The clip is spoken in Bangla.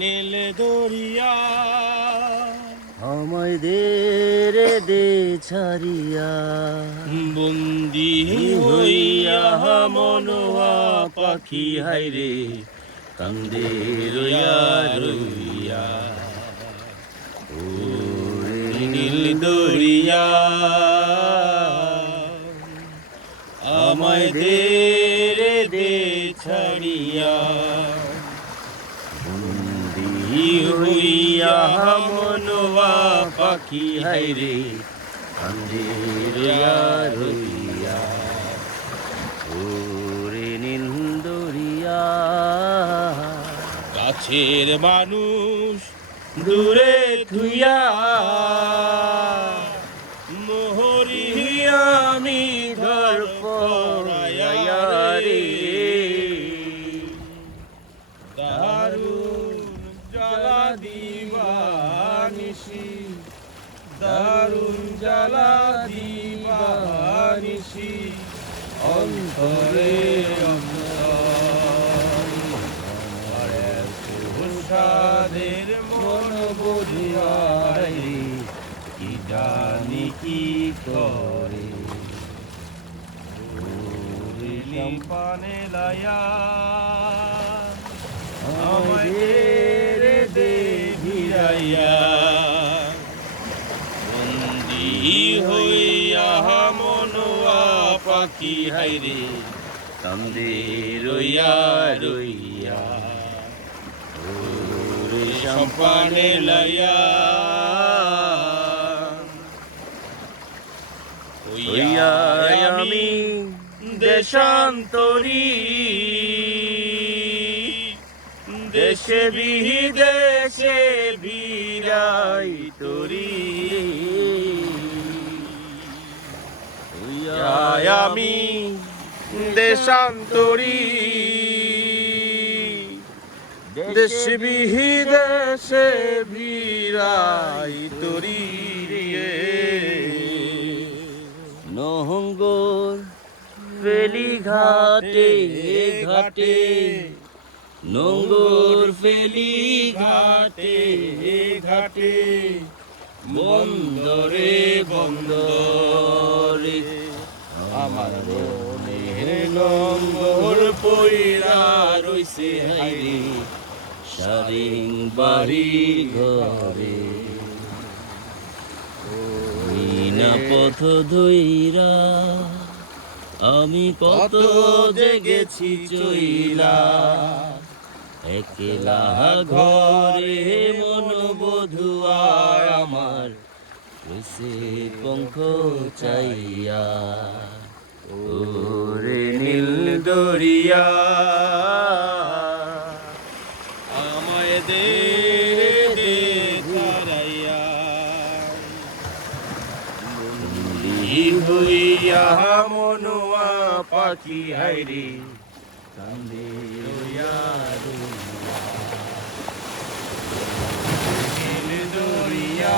নীল দরিয়া আমায় দে ছাড়িয়া, বন্দি হইয়া মনোয়া পাখি হাইরে কান্দে রইয়া রইয়া। ওরে নীল দরিয়া আমায় দে ছাড়িয়া, বন্দি হইয়া মনোয়া পাখি হাইরে কান্দে রইয়া রইয়া। ওরে নীল দরিয়া কাছের মানুষ দূরে থুইয়া, মোহরি আমি ধর পরাইয়া রে। দারুণ জ্বালা দিবানিশি, দারুণ জ্বালা দিবানিশি, অন্তরে সাদের মন বুঝিয়ারি, কি জানি কি করে। পানে লায়া আমায় দে ভিড়াইয়া, বন্দি হইয়া মনোয়া পাখি হাইরে কান্দে রইয়া রইয়া। সম্পানে লইয়া হইয়া আমি দেশান্তরী, দেশে বিদেশে বিরাই তরি। হইয়া আমি দেশান্তরী, দেশ বিদেশে বিরাই তরি। নহঙ্গর ফেলি ঘাটে ঘাটে, নোঙ্গর ফেলি ঘাটে ঘাটে, বন্দরে বন্দরে আমার মনের নোঙ্গর পইরা রইছে হাইরে সারিং বাড়ি ঘরে। বিনা পথ ধইরা আমি কত জেগেছি চইলা, একলা ঘরে মন বধুয়া আমার রইছে পঙ্খ চাইয়া। ওরে নীল দরিয়া আমায় দে ছাড়াইয়া, বন্দি হইয়া মনোয়া পাখি হাইরে কান্দে রইয়া রইয়া। নীল দরিয়া